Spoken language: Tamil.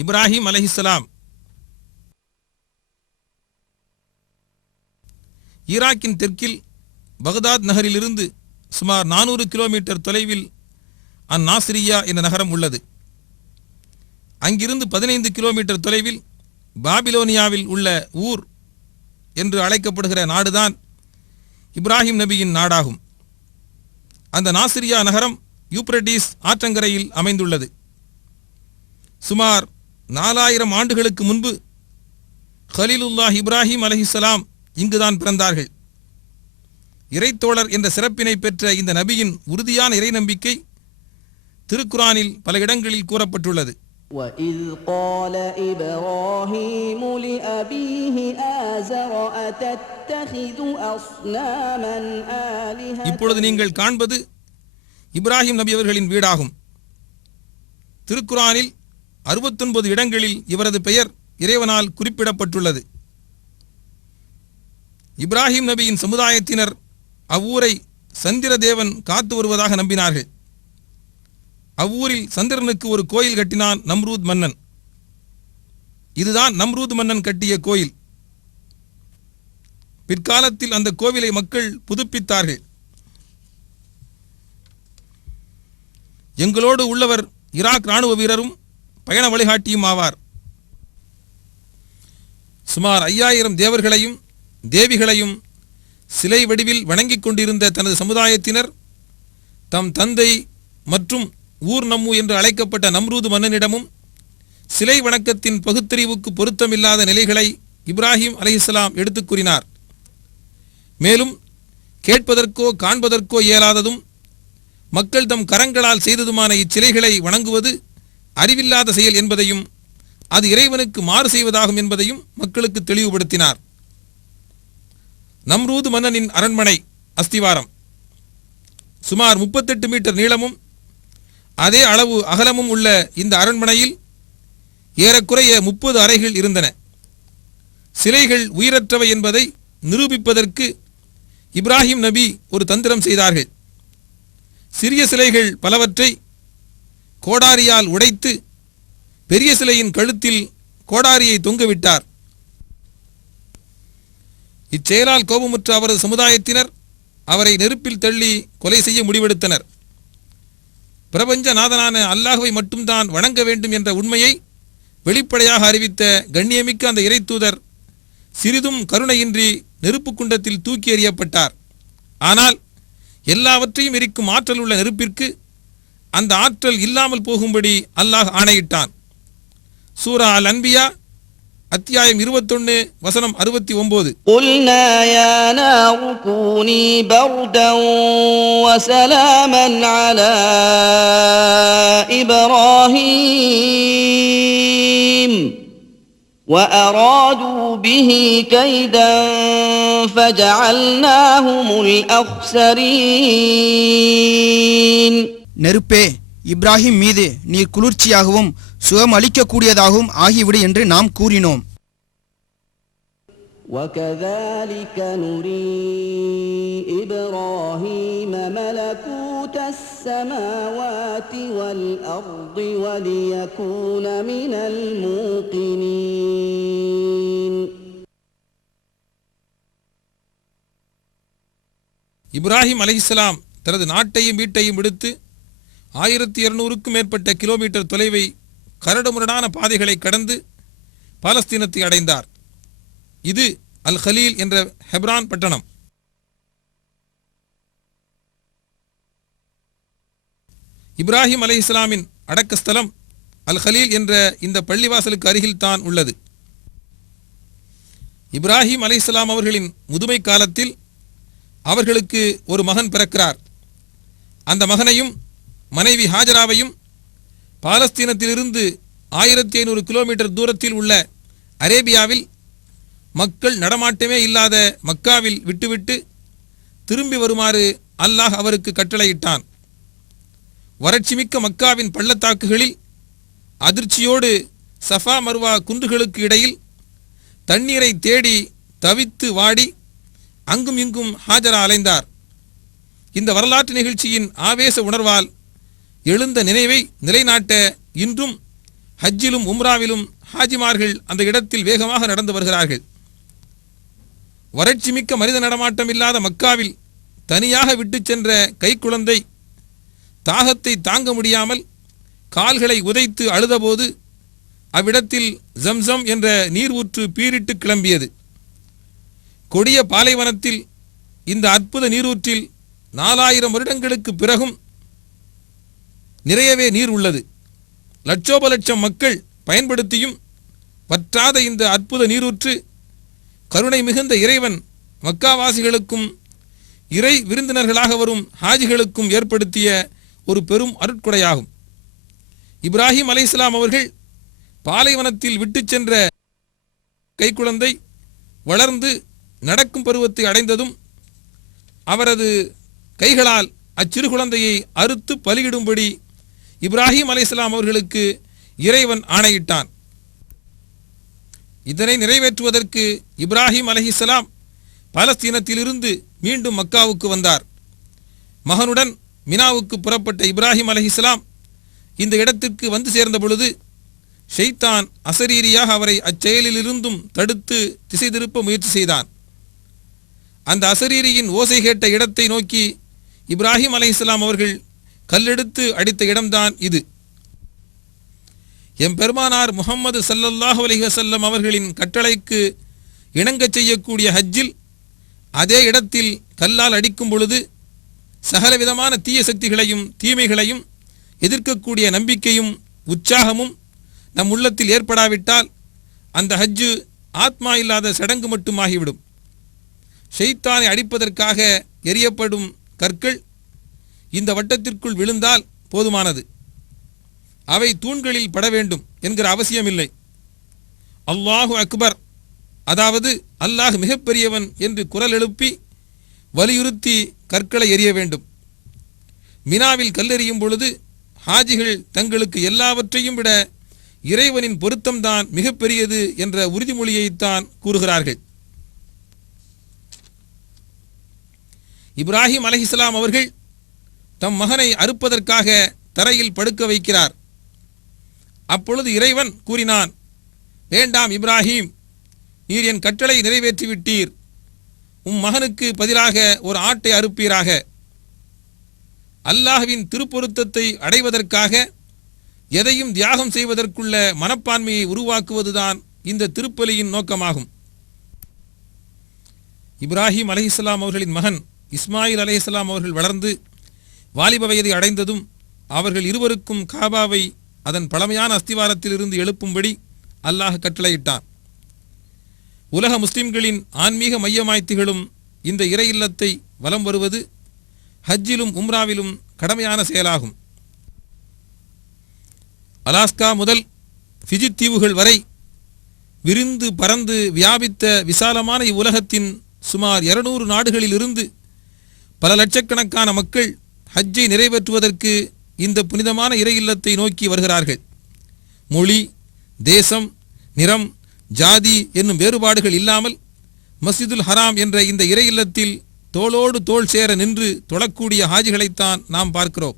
இப்ராஹிம் அலைஹிஸ்ஸலாம் ஈராக்கின் தெற்கில் பகதாத் நகரிலிருந்து சுமார் 400 கிலோமீட்டர் தொலைவில் அந்நாசிரியா என்ற நகரம் உள்ளது. அங்கிருந்து 15 கிலோமீட்டர் தொலைவில் பாபிலோனியாவில் உள்ள ஊர் என்று அழைக்கப்படுகிற நாடுதான் இப்ராஹிம் நபியின் நாடாகும். அந்த நாசிரியா நகரம் யூப்ரட்டிஸ் ஆற்றங்கரையில் அமைந்துள்ளது. சுமார் 4000 ஆண்டுகளுக்கு முன்பு கலீலுல்லாஹ் இப்ராஹிம் அலைஹிஸ்ஸலாம் இங்குதான் பிறந்தார்கள். இறைத்தோழர் என்ற சிறப்பினை பெற்ற இந்த நபியின் உறுதியான இறை நம்பிக்கை திருக்குரானில் பல இடங்களில் கூறப்பட்டுள்ளது. وَإِذْ قَالَ إِبْرَاهِيمُ لِأَبِيهِ آزَرَ أَتَتَّخِذُ أَصْنَامًا آلِهَةً. இப்பொழுது நீங்கள் காண்பது இப்ராஹிம் நபி அவர்களின் வீடாகும். திருக்குரானில் 69 இடங்களில் இவரது பெயர் இறைவனால் குறிப்பிடப்பட்டுள்ளது. இப்ராஹிம் நபியின் சமுதாயத்தினர் அவ்வூரை சந்திர தேவன் காத்து வருவதாக நம்பினார்கள். அவ்வூரில் சந்திரனுக்கு ஒரு கோயில் கட்டினான் நம்ரூத் மன்னன். இதுதான் நம்ரூத் மன்னன் கட்டிய கோயில். பிற்காலத்தில் அந்த கோவிலை மக்கள் புதுப்பித்தார்கள். எங்களோடு உள்ளவர் ஈராக் இராணுவ வீரரும் பயண வழிகாட்டியும் ஆவார். சுமார் 5000 தேவர்களையும் தேவிகளையும் சிலை வடிவில் வணங்கிக் கொண்டிருந்த தனது சமுதாயத்தினர் தம் தந்தை மற்றும் ஊர் நம்மு என்று அழைக்கப்பட்ட நம்ரூது மன்னனிடமும் சிலை வணக்கத்தின் பகுத்தறிவுக்கு பொருத்தமில்லாத நிலைகளை இப்ராஹிம் அலைஹிஸ்ஸலாம் எடுத்துக் கூறினார். மேலும் கேட்பதற்கோ காண்பதற்கோ இயலாததும் மக்கள் தம் கரங்களால் செய்ததுமான இச்சிலைகளை வணங்குவது அறிவில்லாத செயல் என்பதையும் அது இறைவனுக்கு மாறு செய்வதாகும் என்பதையும் மக்களுக்கு தெளிவுபடுத்தினார். நம்ரூது மன்னனின் அரண்மனை அஸ்திவாரம் சுமார் 38 மீட்டர் நீளமும் அதே அளவு அகலமும் உள்ள இந்த அரண்மனையில் ஏறக்குறைய 30 அறைகள் இருந்தன. சிலைகள் உயிரற்றவை என்பதை நிரூபிப்பதற்கு இப்ராஹிம் நபி ஒரு தந்திரம் செய்தார்கள். சிறிய சிலைகள் பலவற்றை கோடாரியால் உடைத்து பெரிய சிலையின் கழுத்தில் கோடாரியை தொங்கவிட்டார். இச்செயலால் கோபமுற்ற அவரது சமுதாயத்தினர் அவரை நெருப்பில் தள்ளி கொலை செய்ய முடிவெடுத்தனர். பிரபஞ்ச நாதனான அல்லாஹ்வை மட்டும்தான் வணங்க வேண்டும் என்ற உண்மையை வெளிப்படையாக அறிவித்த கண்ணியமிக்க அந்த இறைத்தூதர் சிறிதும் கருணையின்றி நெருப்பு குண்டத்தில் தூக்கி எறியப்பட்டார். ஆனால் எல்லாவற்றையும் எரிக்கும் ஆற்றல் உள்ள நெருப்பிற்கு அந்த ஆற்றல் இல்லாமல் போகும்படி அல்லாஹ் ஆணையிட்டான். சூரா அல் அன்பியா அத்தியாயம் 21 வசனம் 69. قُلْنَا يَا نَارُ كُونِي بَرْدًا وَسَلَامًا عَلَى إِبْرَاهِيمَ وَأَرَادُوا بِهِ كَيْدًا فَجَعَلْنَاهُمُ الْأَخْسَرِينَ. நெருப்பே, இப்ராஹிம் மீது நீர் குளிர்ச்சியாகவும் சுகம் அளிக்கக்கூடியதாகவும் ஆகிவிடு என்று நாம் கூறினோம். وَكَذَلِكَ نُرِي إِبْرَاهِيمَ مَلَكُوتَ السَّمَاوَاتِ وَالْأَرْضِ وَلِيَكُونَ مِنَ الْمُوقِنِينَ. இப்ராஹிம் அலைஹிஸ்ஸலாம் தனது நாட்டையும் வீட்டையும் விடுத்து 1200க்கும் மேற்பட்ட கிலோமீட்டர் தொலைவை கரடுமுரடான பாதைகளை கடந்து பாலஸ்தீனத்தை அடைந்தார். இது அல் ஹலீல் என்ற ஹெப்ரான் பட்டணம். இப்ராஹிம் அலைஹிஸ்ஸலாமின் அடக்கஸ்தலம் அல் ஹலீல் என்ற இந்த பள்ளிவாசலுக்கு அருகில் தான் உள்ளது. இப்ராஹிம் அலைஹிஸ்ஸலாம் அவர்களின் முதுமை காலத்தில் அவர்களுக்கு ஒரு மகன் பிறக்கிறார். அந்த மகனையும் மனைவி ஹாஜராவையும் பாலஸ்தீனத்திலிருந்து 1500 கிலோமீட்டர் தூரத்தில் உள்ள அரேபியாவில் மக்கள் நடமாட்டமே இல்லாத மக்காவில் விட்டுவிட்டு திரும்பி வருமாறு அல்லாஹ் அவருக்கு கட்டளையிட்டான். வறட்சிமிக்க மக்காவின் பள்ளத்தாக்குகளில் அதிர்ச்சியோடு சஃபா மர்வா குன்றுகளுக்கு இடையில் தண்ணீரை தேடி தவித்து வாடி அங்கும் இங்கும் ஹாஜரா அலைந்தார். இந்த வரலாற்று நிகழ்ச்சியின் ஆவேச உணர்வால் எழுந்த நினைவை நிலைநாட்ட இன்றும் ஹஜ்ஜிலும் உம்ராவிலும் ஹாஜிமார்கள் அந்த இடத்தில் வேகமாக நடந்து வருகிறார்கள். வறட்சி மிக்க மனித நடமாட்டம் இல்லாத மக்காவில் தனியாக விட்டுச் சென்ற கைக்குழந்தை தாகத்தை தாங்க முடியாமல் கால்களை உதைத்து அழுதபோது அவ்விடத்தில் ஜம்சம் என்ற நீர் ஊற்று பீரிட்டு கிளம்பியது. கொடிய பாலைவனத்தில் இந்த அற்புத நீரூற்றில் 4000 வருடங்களுக்கு பிறகும் நிறையவே நீர் உள்ளது. லட்சோப லட்சம் மக்கள் பயன்படுத்தியும் வற்றாத இந்த அற்புத நீரூற்று கருணை மிகுந்த இறைவன் மக்காவாசிகளுக்கும் இறை விருந்தினர்களாக வரும் ஹாஜிகளுக்கும் ஏற்படுத்திய ஒரு பெரும் அருட்கொடையாகும். இப்ராஹிம் அலைஹிஸ்ஸலாம் அவர்கள் பாலைவனத்தில் விட்டுச் சென்ற கைக்குழந்தை வளர்ந்து நடக்கும் பருவத்தை அடைந்ததும் அவரது கைகளால் அச்சிறு குழந்தையை அறுத்து பலியிடும்படி இப்ராஹிம் அலைஹிஸ்ஸலாம் அவர்களுக்கு இறைவன் ஆணையிட்டான். இதனை நிறைவேற்றுவதற்கு இப்ராஹிம் அலைஹிஸ்ஸலாம் பாலஸ்தீனத்திலிருந்து மீண்டும் மக்காவுக்கு வந்தார். மகனுடன் மினாவுக்கு புறப்பட்ட இப்ராஹிம் அலைஹிஸ்ஸலாம் இந்த இடத்திற்கு வந்து சேர்ந்த பொழுது ஷைத்தான் அசரீரியாக அவரை அச்செயலிலிருந்தும் தடுத்து திசை திருப்ப முயற்சி செய்தான். அந்த அசரீரியின் ஓசை கேட்ட இடத்தை நோக்கி இப்ராஹிம் அலைஹிஸ்ஸலாம் அவர்கள் கல்லெடுத்து அடித்த இடம்தான் இது. எம்பெருமானார் முஹம்மது ஸல்லல்லாஹு அலைஹி வஸல்லம் அவர்களின் கட்டளைக்கு இணங்கச் செய்யக்கூடிய ஹஜ்ஜில் அதே இடத்தில் கல்லால் அடிக்கும் பொழுது சகலவிதமான தீய சக்திகளையும் தீமைகளையும் எதிர்க்கக்கூடிய நம்பிக்கையும் உற்சாகமும் நம் உள்ளத்தில் ஏற்படாவிட்டால் அந்த ஹஜ்ஜு ஆத்மா இல்லாத சடங்கு மட்டுமாகிவிடும். ஷைத்தானை அடிப்பதற்காக எரியப்படும் கற்கள் இந்த வட்டத்திற்குள் விழுந்தால் போதுமானது. அவை தூண்களில் பட வேண்டும் என்கிற அவசியமில்லை. அல்லாஹு அக்பர், அதாவது அல்லாஹ் மிகப்பெரியவன் என்று குரல் எழுப்பி வலியுறுத்தி கற்களை எறிய வேண்டும். மினாவில் கல்லெறியும் பொழுது ஹாஜிகள் தங்களுக்கு எல்லாவற்றையும் விட இறைவனின் பொருத்தம்தான் மிகப்பெரியது என்ற உறுதிமொழியைத்தான் கூறுகிறார்கள். இப்ராஹிம் அலைஹிஸ்ஸலாம் அவர்கள் தம் மகனை அறுப்பதற்காக தரையில் படுக்க வைக்கிறார். அப்பொழுது இறைவன் கூறினான், வேண்டாம் இப்ராஹிம், நீர் என் கட்டளை நிறைவேற்றிவிட்டீர். உம் மகனுக்கு பதிலாக ஒரு ஆட்டை அறுப்பீராக. அல்லாஹ்வின் திருப்பொருத்தத்தை அடைவதற்காக எதையும் தியாகம் செய்வதற்குள்ள மனப்பான்மையை உருவாக்குவதுதான் இந்த திருப்பலியின் நோக்கமாகும். இப்ராஹிம் அலைஹிஸ்ஸலாம் அவர்களின் மகன் இஸ்மாயில் அலைஹிஸ்ஸலாம் அவர்கள் வளர்ந்து வாலிப வயதை அடைந்ததும் அவர்கள் இருவருக்கும் காபாவை அதன் பழமையான அஸ்திவாரத்திலிருந்து எழுப்பும்படி அல்லாஹ் கட்டளையிட்டான். உலக முஸ்லிம்களின் ஆன்மீக மையமாய் திகழும் இந்த இறை இல்லத்தை வலம் வருவது ஹஜ்ஜிலும் உம்ராவிலும் கடமையான செயலாகும். அலாஸ்கா முதல் ஃபிஜி தீவுகள் வரை விரிந்து பறந்து வியாபித்த விசாலமான இவ்வுலகத்தின் சுமார் 200 நாடுகளிலிருந்து பல லட்சக்கணக்கான மக்கள் ஹஜ்ஜை நிறைவேற்றுவதற்கு இந்த புனிதமான இறை இல்லத்தை நோக்கி வருகிறார்கள். மொழி, தேசம், நிறம், ஜாதி என்னும் வேறுபாடுகள் இல்லாமல் மஸ்ஜிதுல் ஹராம் என்ற இந்த இறை இல்லத்தில் தோளோடு தோள் சேர நின்று தொழக்கூடிய ஹாஜிகளைத்தான் நாம் பார்க்கிறோம்.